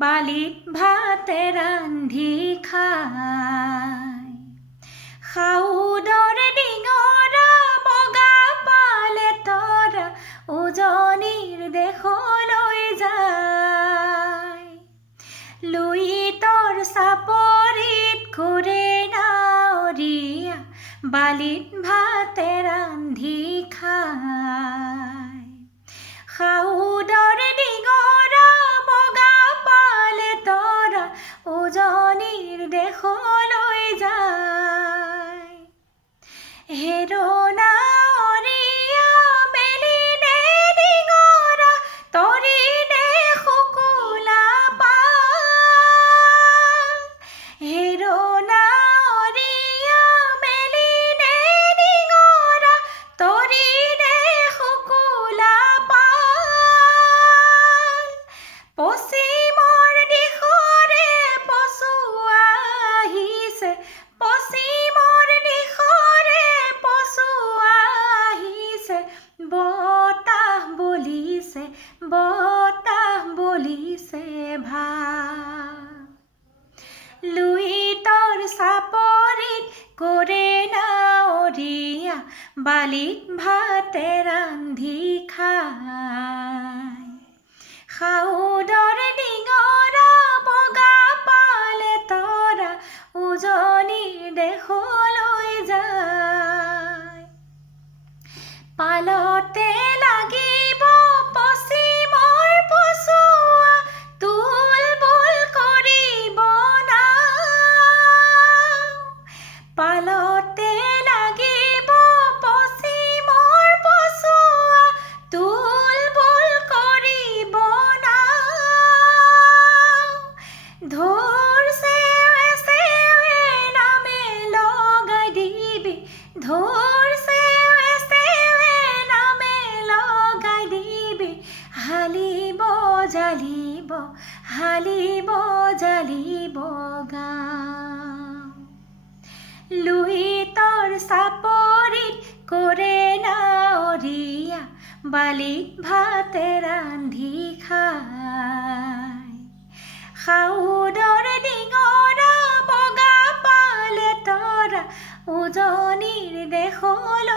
বালিত ভাতে ৰান্ধি খায়। সাউদৰে ডিঙৰা বগা পালে তৰা উজনিৰ দেশলৈ যায়। লুইতৰ চাপৰিত ঘূৰে নাৱৰীয়া বালিত ভাতে ৰান্ধি খায়। সাউদৰে ডিঙৰা বগা পালে তৰা উজনিৰ দেশলৈ যায়। হেৰ' নাৱৰীয়া মেলি দে ডিঙৰা তৰি দে শুকুলা পাল। হেৰ' নাৱৰীয়া মেলি দে ডিঙৰা তৰি দে শুকুলা পাল। পশ্চিমৰ দিশৰে পছুৱা আহিছে, পশ্চিমৰ দিশৰে পছুৱা আহিছে, বতাহ বলিছে, বতাহ বলিছে ভাৱ। লুইতৰ চাপৰিত ঘূৰে নাৱৰীয়া বালিত ভাতে ৰান্ধি খায়। সাউদৰে ডিঙৰা বগা পালে তৰা উজনিৰ দেশলৈ যায়। পালতে লাগিব পশ্চিমৰ পছুৱা, তুলবুল কৰিব নাও। পালতে লাগিব পশ্চিমৰ পছুৱা, তুলবুল কৰিব নাও। ঢৌৰ চেৱে চেৱে নামে লগাই দিবি, ঢৌৰ চেৱে চেৱে নামে লগাই দিবি, হালিব জালিব, হালিব জালিব গাঁও। লুইতৰ চাপৰিত ঘূৰে নাৱৰীয়া বালিত ভাতে ৰান্ধি খায়। সাউদৰে ডিঙৰা বগা পালে তৰা উজনিৰ দেশলৈ